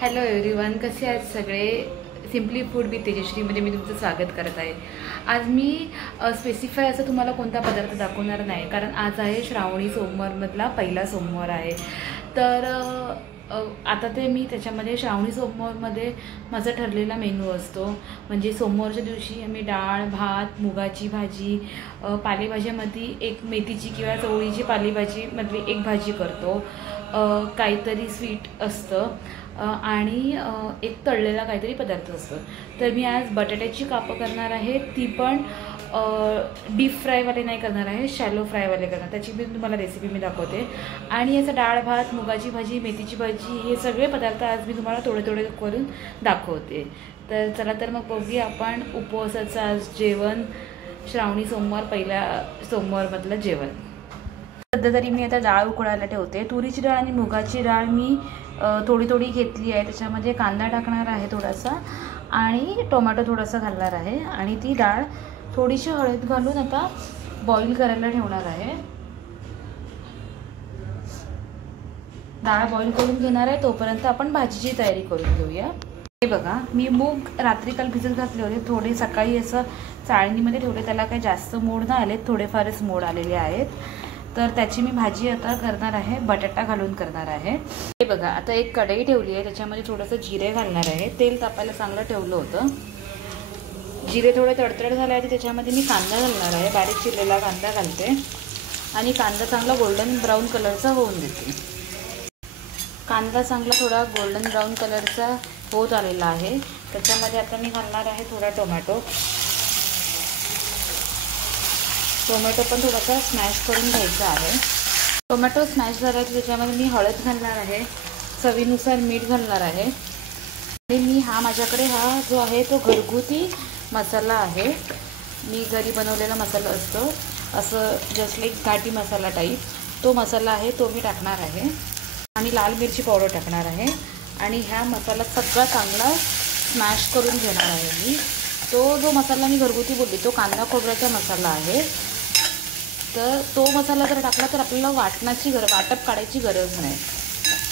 Hello everyone, कसे आहेत सगळे. सिम्पली फूड विथ तेजश्रीमध्ये मी तुमचं स्वागत करत आहे. आज मी स्पेसिफाय असं तुम्हाला कोणता पदार्थ दाखवणार नाही, कारण आज आहे श्रावणी सोमवारमधला पहिला सोमवार आहे. तर आता ते मी त्याच्यामध्ये श्रावणी सोमवारमध्ये माझा ठरलेला मेनू असतो. म्हणजे सोमवारच्या दिवशी आम्ही डाळ भात, मुगाची भाजी, पालेभाज्यामध्ये एक मेथीची किंवा चवळीची पालेभाजीमधली एक भाजी करतो. काहीतरी स्वीट असतं आणि एक तळलेला काहीतरी पदार्थ असतो. तर मी आज बटाट्याची कापं करणार आहे, ती पण डीप फ्रायवाले नाही करणार आहे, शॅलो फ्रायवाले करणार. त्याची मी तुम्हाला रेसिपी मी दाखवते. आणि याचं डाळ भात, मुगाची भाजी, मेथीची भाजी हे सगळे पदार्थ आज मी तुम्हाला थोडे थोडे करून दाखवते. तर चला तर मग बघूया आपण उपवासाचं आज जेवण, श्रावणी सोमवार पहिल्या सोमवारमधलं जेवण. सध्या तरी मी आता डाळ उकळायला ठेवते. तुरीची डाळ आणि मुगाची डाळ मी थोडी थोडी घेतली आहे. त्याच्यामध्ये कांदा टाकणार आहे थोडासा आणि टोमॅटो थोडासा घालणार आहे आणि ती डाळ थोडीशी हळद घालून आता बॉईल करायला ठेवणार आहे. डाळ बॉईल करून घेणार आहे, तोपर्यंत आपण भाजीची तयारी करून घेऊया. हे बघा, मी मूग रात्री काल भिजत घातले होते. थोडे सकाळी असं चाळणीमध्ये ठेवले, त्याला काही जास्त मोड नाही आलेत, थोडेफारच मोड आलेले आहेत. तर त्याची मी भाजी आता करणार आहे, बटाटा घालून करणार आहे. हे बघा, आता एक कढई ठेवली आहे, त्याच्यामध्ये थोडंसं जिरे घालणार आहे. तेल तापायला चांगलं ठेवलं होतं. जिरे थोडे तडतड झाले आहे, त्याच्यामध्ये मी कांदा घालणार आहे. बारीक चिरलेला कांदा घालते आणि कांदा चांगला गोल्डन ब्राऊन कलरचा होऊन देते. कांदा चांगला थोडा गोल्डन ब्राऊन कलरचा होत आलेला आहे. त्याच्यामध्ये आता मी घालणार आहे थोडा टोमॅटो. टोमॅटो पण थोडासा स्मॅश करून घ्यायचा आहे. टोमॅटो स्मॅश झाला की त्याच्यामध्ये मी हळद घालणार आहे, चवीनुसार मीठ घालणार आहे. आणि मी माझ्याकडे हा जो आहे तो घरगुती मसाला आहे. मी घरी बनवलेला मसाला असतो, असं जस्ट लाईक घाटी मसाला टाईप, तो मसाला आहे, तो मी टाकणार आहे. आणि लाल मिरची पावडर टाकणार आहे. आणि ह्या मसाला सगळा चांगला स्मॅश करून घेणार आहे मी. तो जो मसाला मी घरगुती बोलली तो कांदा खोबऱ्याचा मसाला आहे. तर तो मसाला जर टाकला तर आपल्याला वाटप काढायची गरज नाही.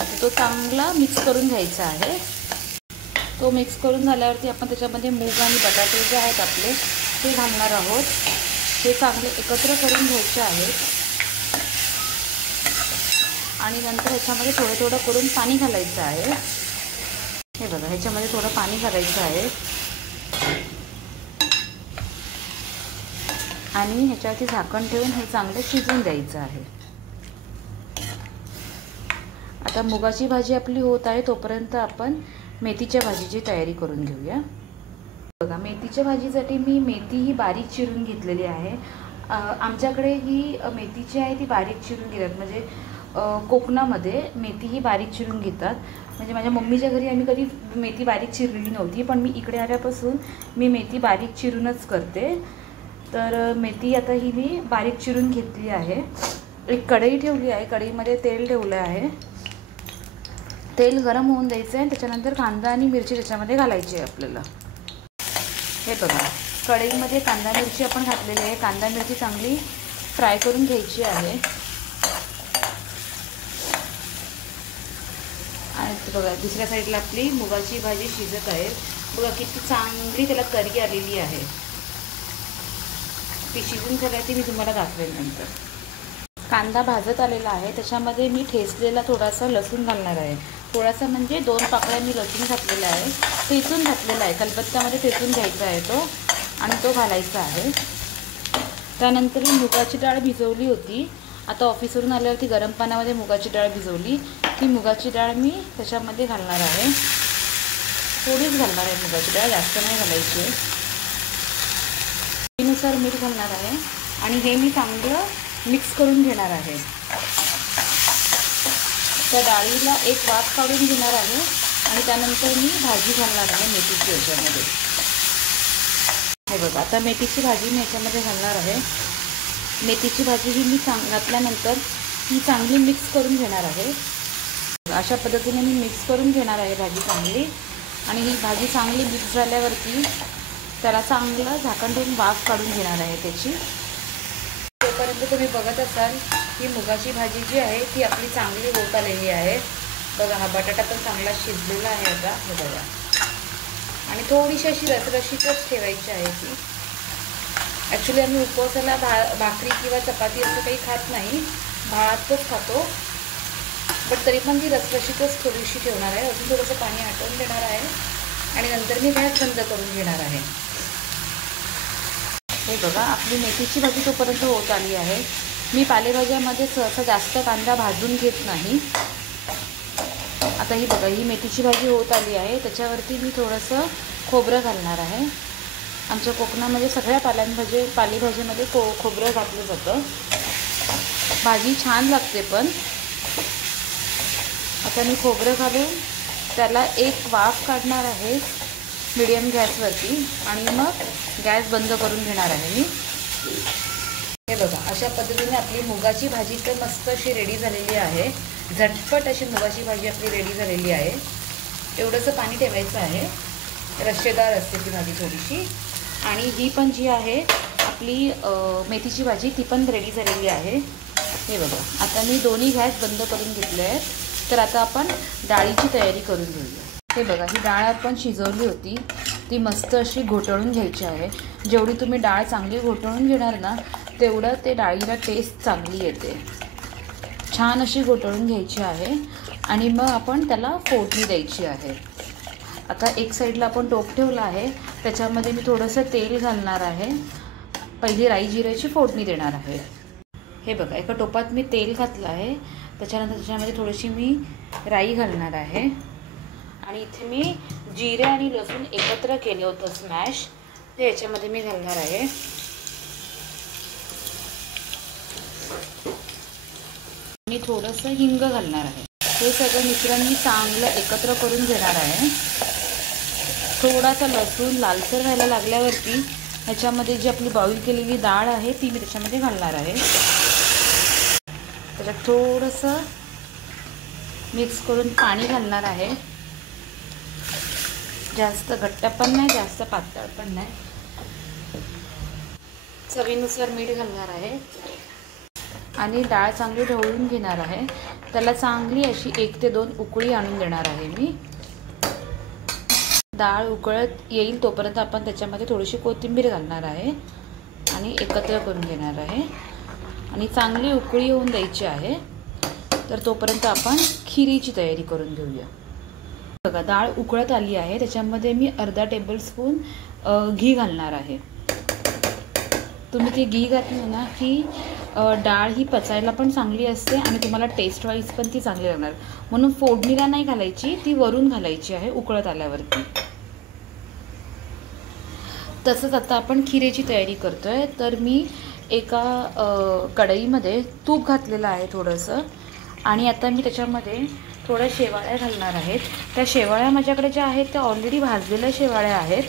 आता तो चांगला मिक्स करून घ्यायचा आहे. तो मिक्स करून झाल्यावरती आपण त्याच्यामध्ये मूग आणि बटाटे जे आहेत आपले ते घालणार आहोत. ते चांगले एकत्र करून घ्यायचे आहेत. आणि नंतर ह्याच्यामध्ये थोडं थोडं करून पाणी घालायचं आहे. हे बघा, ह्याच्यामध्ये थोडं पाणी घालायचं आहे आणि ह्याच्यावरती झाकण ठेवून हे चांगलं शिजवून द्यायचं आहे. आता मुगाची भाजी आपली होत आहे, तोपर्यंत आपण मेथीच्या भाजीची तयारी करून घेऊया. बघा, मेथीच्या भाजीसाठी मी मेथी ही बारीक चिरून घेतलेली आहे. आमच्याकडे ही मेथीची आहे ती बारीक चिरून घेतात. म्हणजे कोकणामध्ये मेथी ही बारीक चिरून घेतात. म्हणजे माझ्या मम्मीच्या घरी आम्ही कधी मेथी बारीक चिरलेली नव्हती, पण मी इकडे आल्यापासून मी मेथी बारीक चिरूनच करते. तर मेथी आता ही मी बारीक चिरून घेतली आहे. एक कढई ठेवली आहे, कढईमध्ये तेल ठेवलं आहे. तेल गरम होऊन द्यायचं आहे. त्याच्यानंतर कांदा आणि मिरची त्याच्यामध्ये घालायची आहे आपल्याला. हे बघा, कढईमध्ये कांदा मिरची आपण घातलेली आहे. कांदा मिरची चांगली फ्राय करून घ्यायची आहे. आणि बघा, दुसऱ्या साईडला आपली मुगाची भाजी शिजत आहे. बघा किती चांगली त्याला तर्री आलेली आहे. ती शिजून झाली ती मी तुम्हाला दाखवेल नंतर. कांदा भाजत आलेला आहे, त्याच्यामध्ये मी ठेचलेला थोडासा लसूण घालणार आहे. थोडासा म्हणजे 2 पाकळ्या मी लसूण घातलेला आहे, ठेचून घातलेला आहे. खलबत्त्यामध्ये ठेचून घ्यायचा आहे तो आणि तो घालायचा आहे. त्यानंतर मी मुगाची डाळ भिजवली होती. आता ऑफिसवरून आल्यावरती गरम पाण्यामध्ये मुगाची डाळ भिजवली. ती मुगाची डाळ मी त्याच्यामध्ये घालणार आहे. थोडीच घालणार आहे मुगाची डाळ, जास्त नाही घालायची आहे. चवीनुसार मीठ घालणार आहे आणि हे मी चांगलं मिक्स करून घेणार आहे. त्या डाळीला एक वाफ काढून घेणार आहे आणि त्यानंतर मी भाजी घालणार आहे मेथीची ह्याच्यामध्ये. हे बघा, आता मेथीची भाजी मी ह्याच्यामध्ये घालणार आहे. मेथीची भाजी ही मी घातल्यानंतर ही चांगली मिक्स करून घेणार आहे. अशा पद्धतीने मी मिक्स करून घेणार आहे भाजी चांगली. आणि ही भाजी चांगली मिक्स झाल्यावरती त्याला चांगलं झाकण ठेवून वाफ काढून घेणार आहे त्याची. तोपर्यंत तुम्ही बघत असाल की मुगाची भाजी जी आहे ती आपली चांगली होत आलेली आहे. बघा हा बटाटा पण चांगला शिजलेला आहे आता, हे बघा. आणि थोडीशी अशी रसरशीतच ठेवायची आहे ती. ॲक्च्युली आम्ही उपवासाला भाकरी किंवा चपाती असं काही खात नाही, भातच खातो. बट तरी पण ती रसरशीतच थोडीशी ठेवणार आहे. अजून थोडंसं पाणी आटवून देणार आहे आणि नंतर मी गॅस बंद करून घेणार आहे. हे बघा आपली मेथीची भाजी तोपर्यंत होत आली आहे. मी पालेभाज्यामध्ये सहसा जास्त कांदा भाजून घेत नाही. आता ही बघा ही मेथीची भाजी होत आली आहे. त्याच्यावरती मी थोडंसं खोबरं घालणार आहे. आमच्या कोकणामध्ये सगळ्या पालेभाजीमध्ये खोबरं घातलं जातं. भाजी छान लागते. पण आता मी खोबरं घालून त्याला एक वाफ काढणार आहे मीडियम गॅसवरती आणि मग गॅस बंद करून घेणार आहे मी. हे बघा अशा पद्धतीने आपली मुगाची भाजी तर मस्त अशी रेडी झालेली आहे. झटपट अशी मुगाची भाजी आपली रेडी झालेली आहे. एवढंसं पाणी ठेवायचं आहे, रश्शेदार असते ती भाजी थोडीशी. आणि ही पण जी आहे आपली मेथीची भाजी ती पण रेडी झालेली आहे. हे बघा आता मी दोन्ही गॅस बंद करून घेतले आहेत. तर आता आपण डाळीची तयारी करून घेऊया. हे बघा ही डाळ आपण शिजवली होती, ती मस्त अशी घोटळून घ्यायची आहे. जेवढी तुम्ही डाळ चांगली घोटळून घेणार ना तेवढं ते डाळीला टेस्ट चांगली येते. छान अशी घोटळून घ्यायची आहे आणि मग आपण त्याला फोडणी द्यायची आहे. आता एक साईडला आपण टोप ठेवला आहे, त्याच्यामध्ये मी थोडंसं तेल घालणार आहे. पहिली राई जिऱ्याची फोडणी देणार आहे. हे बघा एका टोपात मी तेल घातलं आहे. त्याच्यानंतर त्याच्यामध्ये थोडीशी मी राई घालणार आहे आणि इथे मी जिरे आणि लसूण एकत्र केलं होतं स्मॅश, ते याच्यामध्ये मी घालणार आहे. मी थोडंसं हिंग घालणार आहे. हे सगळं मिश्रण मी चांगलं एकत्र करून घेणार आहे. थोडासा लसूण लालसर व्हायला लागल्यावरती ह्याच्यामध्ये जी आपली बॉईल केलेली डाळ आहे ती मी त्याच्यामध्ये घालणार आहे. त्याच्यात थोडंसं मिक्स करून पाणी घालणार आहे. जास्त घट्ट पण नाही, जास्त पातळ पण नाही. चवीनुसार मीठ घालणार आहे आणि डाळ चांगली ढवळून घेणार आहे. त्याला चांगली अशी 1 ते 2 उकळी आणून देणार आहे मी. डाळ उकळत येईल तोपर्यंत आपण त्याच्यामध्ये थोडीशी कोथिंबीर घालणार आहे आणि एकत्र करून घेणार आहे आणि चांगली उकळी होऊन द्यायची आहे. तर तोपर्यंत आपण खिरीची तयारी करून घेऊया. बघा डाळ उकळत आली आहे, त्याच्यामध्ये मी अर्धा टेबलस्पून घी घालणार आहे. तुम्ही ते घी घातलं ना की डाळ ही पचायला पण चांगली असते आणि तुम्हाला टेस्ट वाईज पण ती चांगली लागणार. म्हणून फोडणीला नाही घालायची, ती वरून घालायची आहे उकळत आल्यावरती. तसंच आता आपण खिरेची तयारी करतो आहे. तर मी एका कढईमध्ये तूप घातलेलं आहे थोडंसं आणि आता मी त्याच्यामध्ये थोड्या शेवाळ्या घालणार आहेत. त्या शेवाळ्या माझ्याकडे ज्या आहेत त्या ऑलरेडी भाजलेल्या शेवाळ्या आहेत,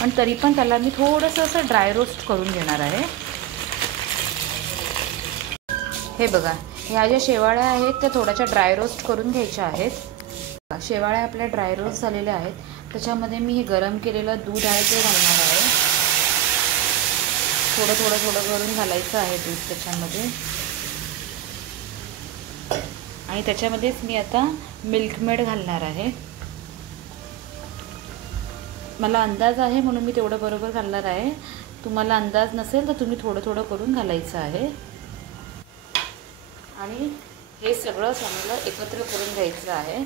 पण तरी पण त्याला मी थोडंसं असं ड्राय रोस्ट करून घेणार आहे. हे बघा ह्या ज्या शेवाळ्या आहेत त्या थोड्याशा ड्राय रोस्ट करून घ्यायच्या आहेत. शेवाळ्या आपल्या ड्राय रोस्ट झालेल्या आहेत. त्याच्यामध्ये मी हे गरम केलेलं दूध आहे ते घालणार आहे. थोडं थोडं थोडं करून घालायचं आहे दूध त्याच्यामध्ये. आणि त्याच्यामध्येच मी आता मिल्कमेड घालणार आहे. मला अंदाज आहे म्हणून मी तेवढं बरोबर घालणार आहे. तुम्हाला अंदाज नसेल तर तुम्ही थोडं थोडं करून घालायचं आहे. आणि हे सगळं चांगलं एकत्र करून घ्यायचं आहे.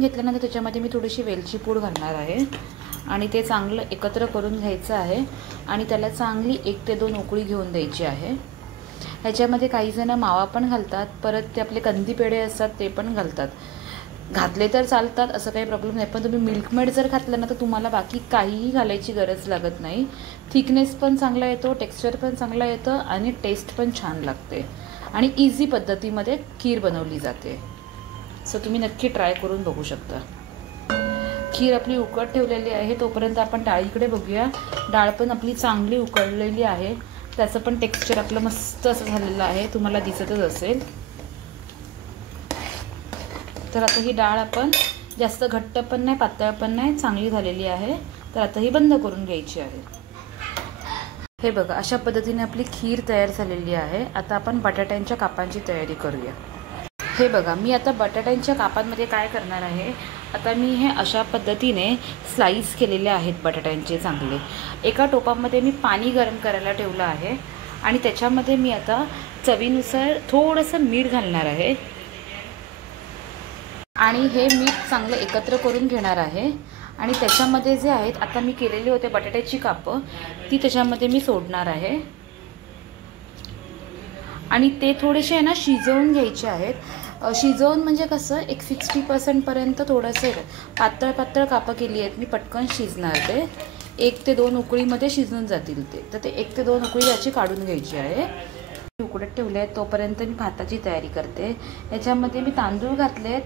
घेतल्यानंतर त्याच्यामध्ये मी थोडीशी वेलची पूड घालणार आहे आणि ते चांगलं एकत्र करून घ्यायचं आहे आणि त्याला चांगली 1 ते 2 उकळी घेऊन द्यायची आहे. ह्याच्यामध्ये काही जण मावा पण घालतात, परत ते आपले कंदी पेढे असतात ते पण घालतात. घातले तर चालतात, असं काही प्रॉब्लेम नाही. पण तुम्ही मिल्कमेड जर घातलं ना तर तुम्हाला बाकी काहीही घालायची गरज लागत नाही. थिकनेस पण चांगला येतो, टेक्स्चर पण चांगला येतं आणि टेस्ट पण छान लागते आणि इझी पद्धतीमध्ये खीर बनवली जाते. सो तुम्ही नक्की ट्राय करून बघू शकता. खीर आपली उकळत ठेवलेली आहे तोपर्यंत आपण डाळीकडे बघूया. डाळ पण आपली चांगली उकळलेली आहे. त्याचं पण टेक्स्चर आपलं मस्त असं झालेलं आहे, तुम्हाला दिसतच असेल. तर आता ही डाळ आपण जास्त घट्ट पण नाही पातळ पण नाही, चांगली झालेली आहे. तर आता ही बंद करून घ्यायची आहे. हे बघा अशा पद्धतीने आपली खीर तयार झालेली आहे. आता आपण बटाट्यांच्या कापांची तयारी करूया. हे बघा, मी आता बटाट्यांच्या कापांमध्ये काय करणार आहे, आता मी हे अशा पद्धतीने स्लाईस केलेले आहेत बटाट्यांचे चांगले. एका टोपामध्ये मी पाणी गरम करायला ठेवलं आहे आणि त्याच्यामध्ये मी आता चवीनुसार थोडंसं मीठ घालणार आहे आणि हे मीठ चांगलं एकत्र करून घेणार आहे. आणि त्याच्यामध्ये जे आहेत आता मी केलेले होते बटाट्याची कापं, ती त्याच्यामध्ये मी सोडणार आहे आणि ते थोडेसे आहे ना शिजवून घ्यायचे आहेत. शिजवून म्हणजे कसं, एक 60% थोडंसं पातळ पातळ कापं केली आहेत मी, पटकन शिजणार ते. 1 ते 2 उकळीमध्ये शिजून जातील ते. तर ते 1 ते 2 उकळी याची काढून घ्यायची आहे. उकडत ठेवले आहेत तोपर्यंत मी भाताची तयारी करते. याच्यामध्ये मी तांदूळ घातले आहेत,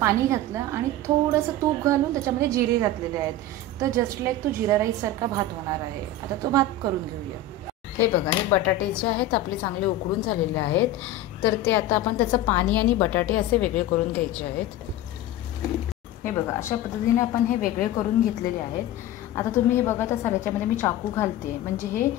पाणी घातलं आणि थोडंसं तूप घालून त्याच्यामध्ये जिरे घातलेले आहेत. तर जस्ट लाईक तो जिरा राईससारखा भात होणार आहे. आता तो भात करून घेऊया. हे बघा, हे बटाटे जे आहेत आपले चांगले उकडून झालेले आहेत. तर ते आता आपण त्याचं पाणी आणि बटाटे असे वेगळे करून घ्यायचे आहेत. हे बघा, अशा पद्धतीने आपण हे वेगळे करून घेतलेले आहेत. आता तुम्ही हे बघत असाल, याच्यामध्ये मी चाकू घालते म्हणजे हे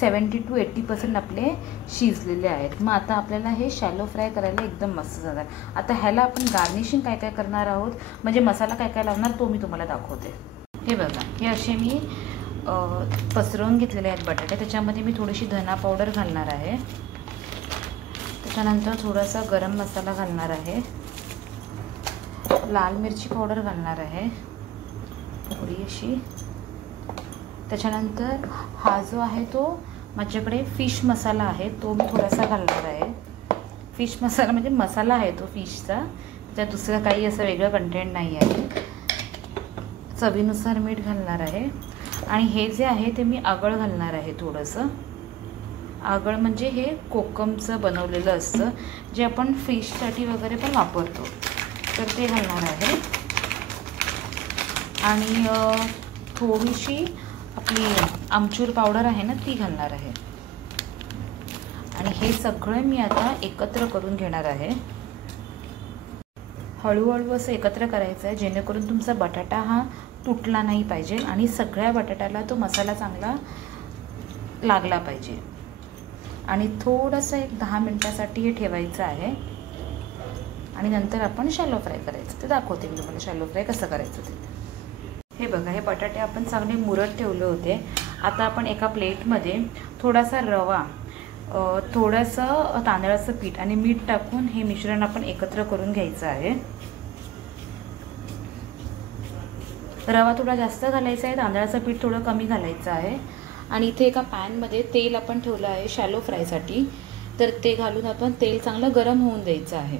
70 to 80% आपले शिजलेले आहेत. मग आता आपल्याला हे शॅलो फ्राय करायला एकदम मस्त जाणार. आता ह्याला आपण गार्निशिंग काय काय करणार आहोत, म्हणजे मसाला काय काय लावणार तो मी तुम्हाला दाखवते. हे बघा, हे असे मी पसरवून घेतलेले आहेत बटाटे. त्याच्यामध्ये मी थोडीशी धना पावडर घालणार आहे. त्याच्यानंतर थोडासा गरम मसाला घालणार आहे, लाल मिरची पावडर घालणार आहे थोडी अशी. त्याच्यानंतर हा जो आहे तो माझ्याकडे फिश मसाला आहे, तो मी थोडासा घालणार आहे. फिश मसाला म्हणजे मसाला आहे तो फिशचा, त्याच्यात दुसरं काही असं वेगळं कंटेंट नाही आहे. चवीनुसार मीठ घालणार आहे आणि हे जे आहे ते मी आगळ घालणार आहे थोडंसं. आगळ म्हणजे हे कोकमचं बनवलेलं असतं, जे आपण फिशसाठी वगैरे पण वापरतो, तर ते घालणार आहे. आणि थोडीशी आपली आमचूर पावडर आहे ना, ती घालणार आहे. आणि हे सगळं मी आता एकत्र करून घेणार आहे. हळूहळू असं एकत्र करायचं आहे, जेणेकरून तुमचा बटाटा हा तुटला नाही पाहिजे आणि सगळ्या बटाट्याला तो मसाला चांगला लागला पाहिजे. आणि थोडंसं एक 10 मिनटासाठी हे ठेवायचं आहे आणि नंतर आपण शॅलो फ्राय करायचं. ते दाखवते मी तुम्हाला शॅलो फ्राय कसं करायचं ते. हे बघा, हे बटाटे आपण चांगले मुरत ठेवले होते. आता आपण एका प्लेटमध्ये थोडासा रवा, थोडंसं तांदळाचं पीठ आणि मीठ टाकून हे मिश्रण आपण एकत्र करून घ्यायचं आहे. रवा थोडा जास्त घालायचा आहे, तांदळाचं पीठ थोडं कमी घालायचं आहे. आणि इथे एका पॅनमध्ये तेल आपण ठेवलं आहे शॅलो फ्रायसाठी. तर ते घालून आपण तेल चांगलं गरम होऊन द्यायचं आहे.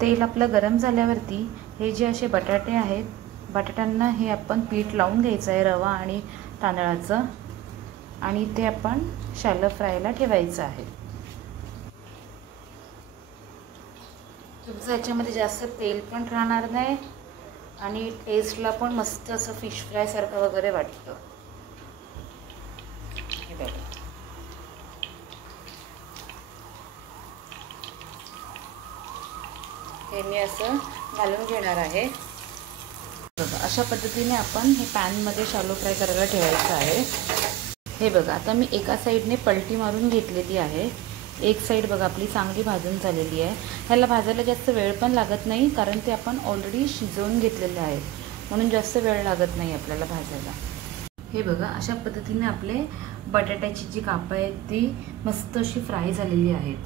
तेल आपलं गरम झाल्यावरती हे जे असे बटाटे आहेत, बटाट्यांना हे आपण पीठ लावून घ्यायचं आहे, रवा आणि तांदळाचं, आणि ते आपण शॅलो फ्रायला ठेवायचं आहे. तुमचं याच्यामध्ये जास्त तेल पण राहणार नाही आणि टेस्टला पण मस्त असं फिश फ्रायसारखं वगैरे वाटतं. हे बघा, हे मी असं घालून घेणार आहे. बघा, अशा पद्धतीने आपण हे पॅनमध्ये शॅलो फ्राय करायला ठेवायचं आहे. हे बघा, आता मी एका साईडने पलटी मारून घेतलेली आहे. एक साईड बघा आपली चांगली भाजून झालेली आहे. ह्याला भाजायला जास्त वेळ पण लागत नाही, कारण ते आपण ऑलरेडी शिजवून घेतलेले आहे, म्हणून जास्त वेळ लागत नाही आपल्याला भाजायला. हे बघा, अशा पद्धतीने आपले बटाट्याची जी कापं आहेत ती मस्त अशी फ्राय झालेली आहेत.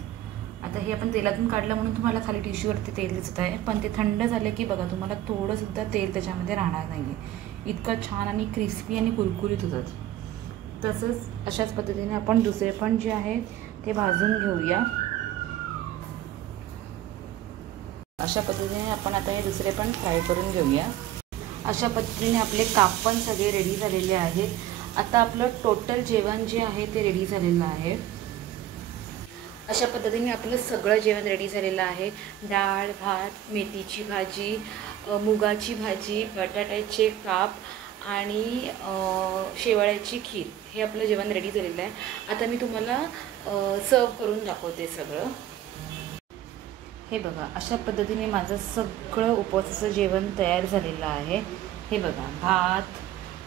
आता हे आपण तेलातून काढलं म्हणून तुम्हाला खाली टिश्यूवरती तेल दिसत आहे, पण ते थंड झालं की बघा तुम्हाला थोडंसुद्धा तेल त्याच्यामध्ये राहणार नाही आहे. इतकं छान आणि क्रिस्पी आणि कुरकुरीत होतात. तसंच अशाच पद्धतीने आपण दुसरे पण जे आहेत ते भाजून घेऊया. अशा पद्धतीने आपण आता हे दुसरे पण फ्राय करून घेऊया. अशा पद्धतीने आपले काप पण सगळे रेडी झालेले आहेत. आता आपलं टोटल जेवण जे आहे ते रेडी झालेलं आहे. अशा पद्धतीने आपलं सगळं जेवण रेडी झालेलं आहे. डाळ, भात, मेथीची भाजी, मुगाची भाजी, बटाट्याचे काप आणि शेवाळ्याची खीर, हे आपलं जेवण रेडी झालेलं आहे. आता मी तुम्हाला सर्व करून दाखवते सगळं. हे बघा, अशा पद्धतीने माझं सगळं उपवासाचं जेवण तयार झालेलं आहे. हे बघा, भात,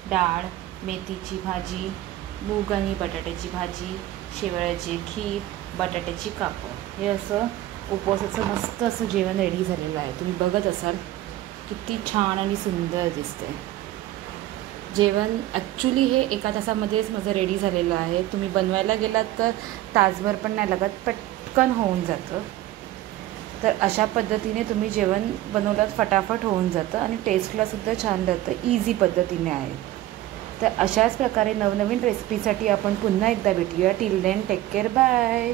डाळ, मेथीची भाजी, मूग आणि बटाट्याची भाजी, शेवाळ्याची खीर, बटाट्याची कापं, हे असं उपवासाचं मस्त असं जेवण रेडी झालेलं आहे. तुम्ही बघत असाल किती छान आणि सुंदर दिसतंय. जेवण ॲक्च्युली हे एका तासामध्येच माझं रेडी झालेलं आहे. तुम्ही बनवायला गेलात तर तासभर पण नाही लागत, पटकन होऊन जातं. तर अशा पद्धतीने तुम्ही जेवण बनवलात फटाफट होऊन जातं आणि टेस्टलासुद्धा छान राहतं. इझी पद्धतीने आहे. तर अशाच प्रकारे नवनवीन रेसिपीसाठी आपण पुन्हा एकदा भेटूया. Till then take care, bye.